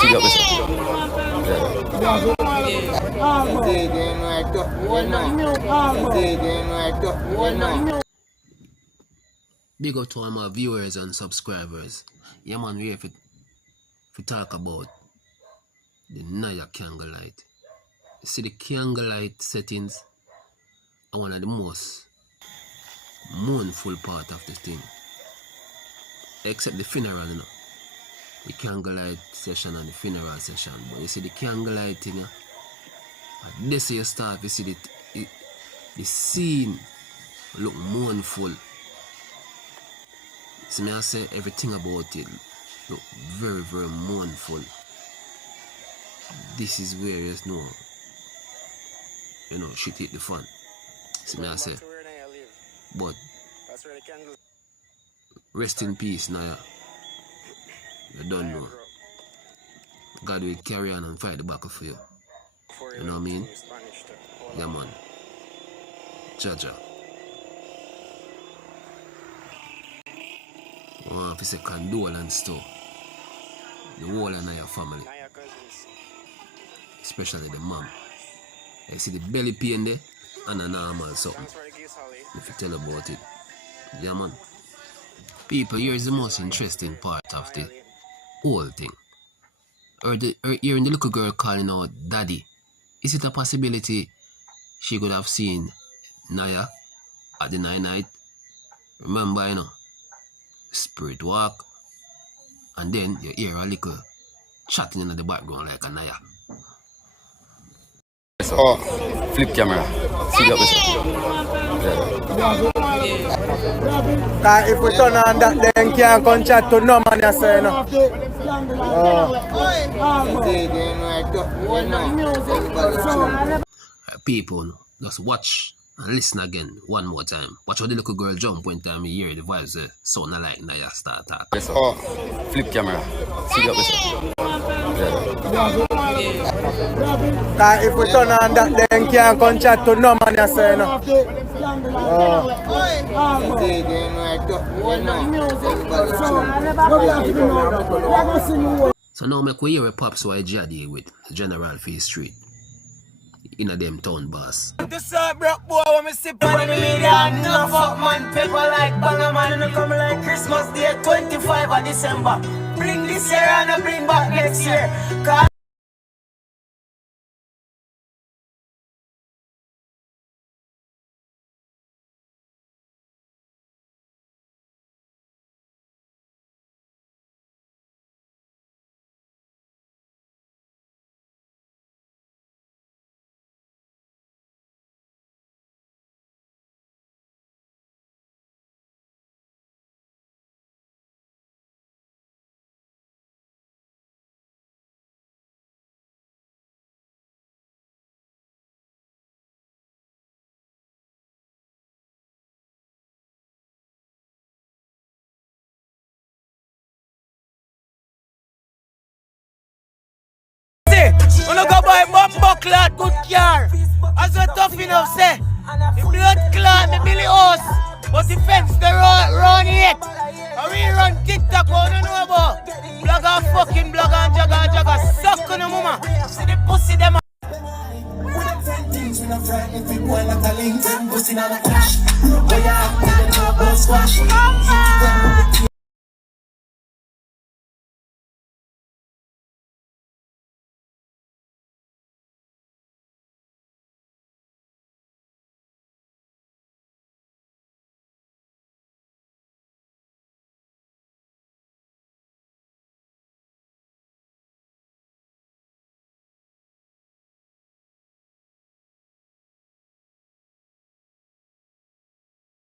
See up Big up to all my viewers and subscribers. Yeah man, we're here to talk about the Niah candlelight. You see the candlelight settings are one of the most mournful part of the thing. Except the funeral, you know. The candlelight session and the funeral session. But you see the candlelight thing, at this you start, you see the scene look mournful. See me I say everything about it look very, very mournful. This is where you know, shit hit the fan. See me I say. But rest in peace, Niah. You don't know. God will carry on and fight the battle for you. You know what I mean? Yeah, man. Jaja. Oh, if you say condolence to the whole of Niah family. Especially the mom. I see the belly pain there and a normal something. If you tell about it. Yeah, man. People, here's the most interesting part of the whole thing. Or hearing the little girl calling out Daddy. Is it a possibility she could have seen Niah at the night? Remember, you know, spirit walk, and then you hear a little chatting in the background like a Niah. Oh, flip camera. See if we turn on that, then can't come chat to no man, you say, no. People, just watch and listen again one more time. Watch how the little girl jump when time you hear the vibes sound like Niah start talking. Oh, flip camera. See if we turn on that, then can't come chat to no man, you say, no. So now make we hear a pops why Dady with General Face Street in a them town boss. This broke boy when me sip on the media, no fuck man, people like banger man, and come like Christmas Day 25 of December. Bring this year and bring back next year. When I go buy bumper clot, good car. As a tough enough say, the blood clot, the Billy Horse, but the fence the run it. And we run TikTok, what you know about? Blogger fucking blogger and jagger, suck on the mama. See the pussy them. Things when I'm frightened, if you boil like a link, pussy not a clash. Boy, I have to get no squash.